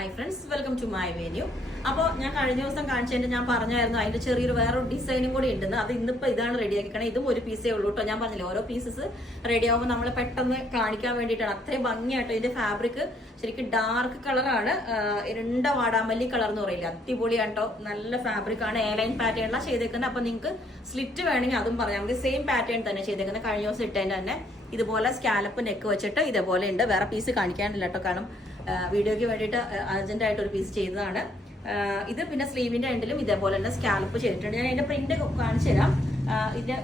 Hi friends, welcome to my venue. അപ്പോൾ ഞാൻ കഴിഞ്ഞ ദിവസം കാണിച്ചതിന്റെ ഞാൻ പറഞ്ഞായിരുന്നു അതിന്റെ ചെറിയൊരു വേറൊരു ഡിസൈനും കൂടി ഉണ്ടെന്ന്. അത് ഇന്നിപ്പോൾ ഇതാണ് റെഡിയാക്കിക്കണം. ഇതും ഒരു പീസേ ഉള്ളൂ കേട്ടോ. ഞാൻ പറഞ്ഞില്ല, ഓരോ പീസസ് റെഡി ആകുമ്പോൾ നമ്മൾ പെട്ടെന്ന് കാണിക്കാൻ വേണ്ടിയിട്ടാണ്. അത്രയും ഭംഗിയായിട്ടോ. ഇതിന്റെ ഫാബ്രിക് ശരിക്കും ഡാർക്ക് കളറാണ്, ഇരുണ്ട വാടാമല്ലി കളർ എന്ന് പറയില്ല, അടിപൊളിയാണ് കേട്ടോ. നല്ല ഫാബ്രിക് ആണ്. എയർലൈൻ പാറ്റേണിലാണ് ചെയ്തേക്കുന്നത്. അപ്പൊ നിങ്ങൾക്ക് സ്ലിറ്റ് വേണമെങ്കിൽ അതും പറയാം. നമുക്ക് സെയിം പാറ്റേൺ തന്നെ ചെയ്തേക്കുന്നത്. കഴിഞ്ഞ ദിവസം ഇട്ടതിന്റെ തന്നെ ഇതുപോലെ സ്കാലപ്പ് നെക്ക് വെച്ചിട്ട് ഇതേപോലെ ഉണ്ട്. വേറെ പീസ് കാണിക്കാനില്ല കേട്ടോ, കാരണം വീഡിയോയ്ക്ക് വേണ്ടിയിട്ട് അർജന്റായിട്ട് ഒരു പീസ് ചെയ്തതാണ് ഇത്. പിന്നെ സ്ലീവിന്റെ എൻഡിലും ഇതേപോലെ തന്നെ സ്കാലപ്പ് ചെയ്തിട്ടുണ്ട്. ഞാൻ അതിന്റെ പ്രിന്റ് കാണിച്ചു തരാം.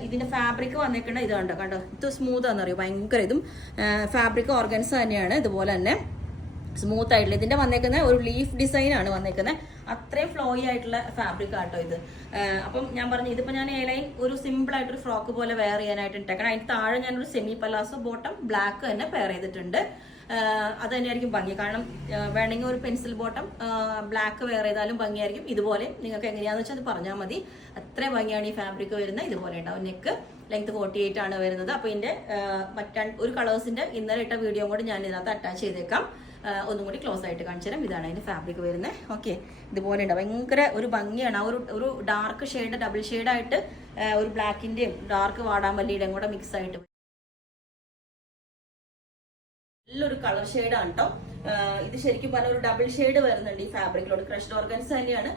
ഇതിന്റെ ഫാബ്രിക് വന്നേക്കുന്നത് ഇത് കണ്ടോ, ഇത് സ്മൂത്ത് ആണെന്നറിയോ, ഭയങ്കര. ഇതും ഫാബ്രിക് ഓർഗൻസ് തന്നെയാണ്, ഇതുപോലെ തന്നെ സ്മൂത്ത് ആയിട്ടുള്ള. ഇതിന്റെ വന്നേക്കുന്ന ഒരു ലീഫ് ഡിസൈൻ ആണ് വന്നേക്കുന്നത്. അത്രയും ഫ്ലോയി ആയിട്ടുള്ള ഫാബ്രിക് ആട്ടോ ഇത്. അപ്പം ഞാൻ പറഞ്ഞു, ഇതിപ്പോ ഞാൻ എയർലൈൻ ഒരു സിമ്പിൾ ആയിട്ടൊരു ഫ്രോക്ക് പോലെ വെയർ ചെയ്യാനായിട്ട് ഇട്ടേക്കണം. അതിന് താഴെ ഞാനൊരു സെമി പലാസോ ബോട്ടം ബ്ലാക്ക് തന്നെ പെയർ ചെയ്തിട്ടുണ്ട്. അത് തന്നെയായിരിക്കും ഭംഗി, കാരണം വേണമെങ്കിൽ ഒരു പെൻസിൽ ബോട്ടം ബ്ലാക്ക് വെയർ ചെയ്താലും ഭംഗിയായിരിക്കും. ഇതുപോലെ നിങ്ങൾക്ക് എങ്ങനെയാണെന്ന് വെച്ചാൽ അത് പറഞ്ഞാൽ മതി. അത്ര ഭംഗിയാണ് ഈ ഫാബ്രിക് വരുന്നത്. ഇതുപോലെ ഉണ്ടാവും. നെക്ക് ലെങ്ത് 48 ആണ് വരുന്നത്. അപ്പോൾ ഇതിന്റെ ഒരു കളേഴ്സിന്റെ ഇന്നലെ ഇട്ട വീഡിയോ കൂടി ഞാൻ ഇതിനകത്ത് അറ്റാച്ച് ചെയ്തേക്കാം. ഒന്നും കൂടി ക്ലോസ് ആയിട്ട് കാണിച്ചു തരാം. ഇതാണ് അതിന്റെ ഫാബ്രിക് വരുന്നത്. ഓക്കെ, ഇതുപോലെ ഉണ്ട്. ഭയങ്കര ഒരു ഭംഗിയാണ്. ആ ഒരു ഡാർക്ക് ഷെയ്ഡ്, ഡബിൾ ഷെയ്ഡായിട്ട് ഒരു ബ്ലാക്കിന്റെയും ഡാർക്ക് വാടാമല്ലിയുടെയും കൂടെ മിക്സ് ആയിട്ട് നല്ലൊരു കളർ ഷെയ്ഡാണ് കേട്ടോ. ഇത് ശരിക്കും പറഞ്ഞ ഒരു ഡബിൾ ഷെയ്ഡ് വരുന്നുണ്ട് ഈ ഫാബ്രിക്കിലോട്. ക്രഷ്ഡ് ഓർഗൻസ് തന്നെയാണ്.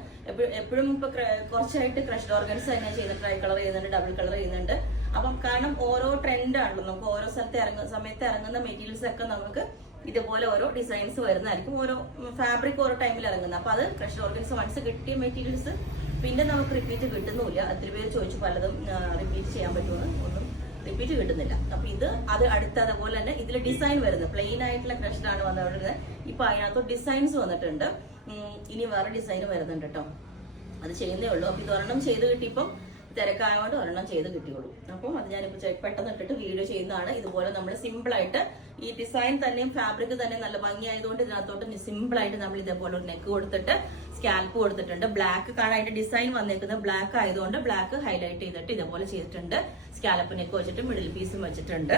എപ്പോഴും ഇപ്പൊ കുറച്ചായിട്ട് ക്രഷ്ഡ് ഓർഗൻസ് തന്നെ ചെയ്യുന്നുണ്ട്. ട്രൈ കളർ ചെയ്യുന്നുണ്ട്, ഡബിൾ കളർ ചെയ്യുന്നുണ്ട്. അപ്പം കാരണം ഓരോ ട്രെൻഡ് ആണല്ലോ, നമുക്ക് ഓരോ സമയത്ത് ഇറങ്ങുന്ന മെറ്റീരിയൽസ് ഒക്കെ നമുക്ക് ഇതുപോലെ ഓരോ ഡിസൈൻസ് വരുന്നതായിരിക്കും. ഓരോ ഫാബ്രിക് ഓരോ ടൈമിൽ ഇറങ്ങുന്നത്. അപ്പൊ അത് ക്രഷ്ഡ് ഓർഗൻസ് വൺസ് കിട്ടിയ മെറ്റീരിയൽസ് പിന്നെ നമുക്ക് റിപ്പീറ്റ് കിട്ടുന്നില്ല. ഒത്തിരി പേര് ചോദിച്ചു പലതും റിപ്പീറ്റ് ചെയ്യാൻ പറ്റുമെന്ന്. ഒന്നും റിപ്പീറ്റ് കിട്ടുന്നില്ല. അപ്പൊ അത് അടുത്ത അതുപോലെ തന്നെ ഇതിൽ ഡിസൈൻ വരുന്നത് പ്ലെയിൻ ആയിട്ടുള്ള ക്രഷ്ഡ് ആണ് വന്നത്. ഇപ്പൊ അതിനകത്ത് ഡിസൈൻസ് വന്നിട്ടുണ്ട്. ഇനി വേറെ ഡിസൈൻ വരുന്നുണ്ട് കേട്ടോ. അത് ചെയ്യുന്നേ ഉള്ളൂ. അപ്പൊ ഇത് ഒരെണ്ണം ചെയ്ത് കിട്ടിയപ്പം തിരക്കായതുകൊണ്ട് ഒരെണ്ണം ചെയ്ത് കിട്ടിയുള്ളൂ. അപ്പം അത് ഞാനിപ്പോൾ പെട്ടെന്ന് ഇട്ടിട്ട് വീഡിയോ ചെയ്യുന്നതാണ്. ഇതുപോലെ നമ്മൾ സിമ്പിൾ ആയിട്ട് ഈ ഡിസൈൻ തന്നെയും ഫാബ്രിക് തന്നെ നല്ല ഭംഗിയായതുകൊണ്ട് ഇതിനകത്തോട്ട് സിമ്പിൾ ആയിട്ട് നമ്മൾ ഇതേപോലെ ഒരു നെക്ക് കൊടുത്തിട്ട് സ്കാൽപ്പ് കൊടുത്തിട്ടുണ്ട്. ബ്ലാക്ക് കാണാൻ അതിന്റെ ഡിസൈൻ വന്നേക്കുന്നത് ബ്ലാക്ക് ആയതുകൊണ്ട് ബ്ലാക്ക് ഹൈലൈറ്റ് ചെയ്തിട്ട് ഇതേപോലെ ചെയ്തിട്ടുണ്ട്. സ്കാലപ്പ് നെക്ക് വെച്ചിട്ട് മിഡിൽ പീസും വെച്ചിട്ടുണ്ട്.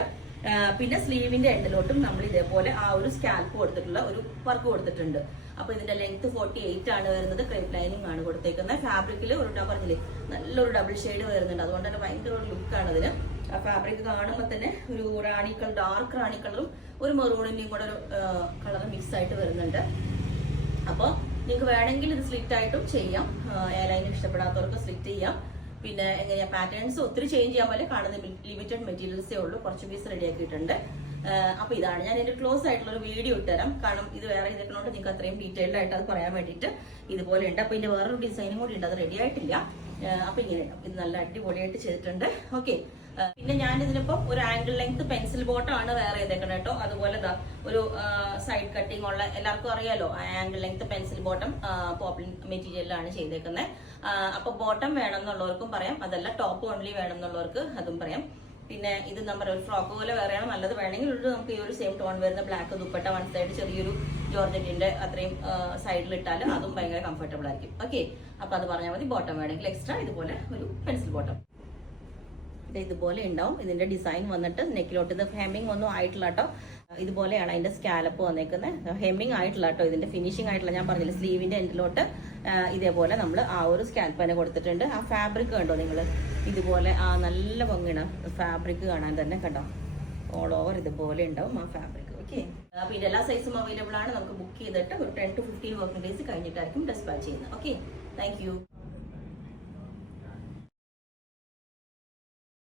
പിന്നെ സ്ലീവിന്റെ എൻഡിലോട്ടും നമ്മൾ ഇതേപോലെ ആ ഒരു സ്കാൽപ്പ് കൊടുത്തിട്ടുള്ള ഒരു വർക്ക് കൊടുത്തിട്ടുണ്ട്. അപ്പൊ ഇതിന്റെ ലെങ്ത് 48 ആണ് വരുന്നത്. ക്രേപ്പ് ലൈനിങ് ആണ് കൊടുത്തേക്കുന്നത്. ഫാബ്രിക്കിൽ ഒരു പറഞ്ഞില്ലേ, നല്ലൊരു ഡബിൾ ഷെയ്ഡ് വരുന്നുണ്ട്. അതുകൊണ്ട് തന്നെ ഭയങ്കര ഒരു ലുക്കാണ് അതിന്. ആ ഫാബ്രിക് കാണുമ്പോൾ തന്നെ ഒരു റാണി കളർ, ഡാർക്ക് റാണി കളറും ഒരു മെറൂണിന്റെയും കൂടെ ഒരു കളർ മിക്സ് ആയിട്ട് വരുന്നുണ്ട്. അപ്പോൾ നിങ്ങൾക്ക് വേണമെങ്കിൽ ഇത് സ്ലിറ്റ് ആയിട്ടും ചെയ്യാം. എയർലൈൻ ഇഷ്ടപ്പെടാത്തവർക്ക് സ്ലിറ്റ് ചെയ്യാം. പിന്നെ എങ്ങനെയാ പാറ്റേൺസ് ഒത്തിരി ചേഞ്ച് ചെയ്യാൻ പോലെ കാണുന്ന ലിമിറ്റഡ് മെറ്റീരിയൽസേ ഉള്ളൂ. കുറച്ച് പീസ് റെഡി ആക്കിയിട്ടുണ്ട്. അപ്പൊ ഇതാണ് ഞാൻ ഇതിന്റെ ക്ലോസ് ആയിട്ടുള്ള ഒരു വീഡിയോ ഇട്ടുതരാം. കാരണം ഇത് വേറെ ഇതൊക്കെ നിങ്ങൾക്ക് അത്രയും ഡീറ്റെയിൽഡ് ആയിട്ട് അത് പറയാൻ വേണ്ടിയിട്ട് ഇതുപോലെ ഉണ്ട്. അപ്പൊ ഇതിന്റെ വേറൊരു ഡിസൈനും കൂടി ഉണ്ട്, അത് റെഡി ആയിട്ടില്ല. അപ്പൊ ഇങ്ങനെ ഇത് നല്ല അടിപൊളിയായിട്ട് ചെയ്തിട്ടുണ്ട്. ഓക്കെ, പിന്നെ ഞാൻ ഇതിനിപ്പോ ഒരു ആംഗിൾ ലെങ്ത് പെൻസിൽ ബോട്ടം ആണ് വേറെ ചെയ്തേക്കണം കേട്ടോ. അതുപോലെ ഒരു സൈഡ് കട്ടിങ് ഉള്ള, എല്ലാവർക്കും അറിയാലോ ആംഗിൾ ലെങ്ത് പെൻസിൽ ബോട്ടം പോപ്പിൾ മെറ്റീരിയലാണ് ചെയ്തേക്കുന്നത്. അപ്പൊ ബോട്ടം വേണം എന്നുള്ളവർക്കും പറയാം, അതല്ല ടോപ്പ് ഓൺലി വേണം എന്നുള്ളവർക്ക് അതും പറയാം. പിന്നെ ഇത് നമ്മുടെ ഒരു ഫ്രോക്ക് പോലെ വേറെയാണ് നല്ലത്. വേണമെങ്കിൽ നമുക്ക് ഈ ഒരു സെയിം ടോൺ വരുന്ന ബ്ലാക്ക് ദുപ്പട്ട വൺ സൈഡ് ചെറിയൊരു ജോർജറ്റിന്റെ അത്രയും സൈഡിൽ ഇട്ടാൽ അതും ഭയങ്കര കംഫർട്ടബിൾ ആയിരിക്കും. ഓക്കെ, അപ്പൊ അത് പറഞ്ഞാൽ മതി. ബോട്ടം വേണമെങ്കിൽ എക്സ്ട്രാ ഇതുപോലെ ഒരു പെൻസിൽ ബോട്ടം ഇതുപോലെ ഉണ്ടാവും. ഇതിന്റെ ഡിസൈൻ വന്നിട്ട് നെക്കിലോട്ട് ഇത് ഹെമ്മിങ് ഒന്നും ആയിട്ടില്ല കേട്ടോ. ഇതുപോലെയാണ് അതിന്റെ സ്കാലപ്പ് വന്നേക്കുന്നത്. ഹെമ്മിങ് ആയിട്ടില്ല കേട്ടോ. ഇതിന്റെ ഫിനിഷിംഗ് ആയിട്ടില്ല. ഞാൻ പറഞ്ഞില്ല, സ്ലീവിന്റെ എൻഡിലോട്ട് ഇതേപോലെ നമ്മൾ ആ ഒരു സ്കാൽപ്പ് തന്നെ കൊടുത്തിട്ടുണ്ട്. ആ ഫാബ്രിക് കണ്ടോ നിങ്ങൾ, ഇതുപോലെ ആ നല്ല ഭംഗിയാണ് ഫാബ്രിക് കാണാൻ തന്നെ. കണ്ടോ, ഓൾ ഓവർ ഇതുപോലെ ഉണ്ടാവും ആ ഫാബ്രിക്. ഓക്കെ, അപ്പൊ ഇതെല്ലാ സൈസും അവൈലബിൾ ആണ്. നമുക്ക് ബുക്ക് ചെയ്തിട്ട് ഒരു 10 to 15 വർക്കിംഗ് ഡേയ്സ് കഴിഞ്ഞിട്ടായിരിക്കും ഡിസ്പാച്ച് ചെയ്യുന്നത്. Okay, thank you.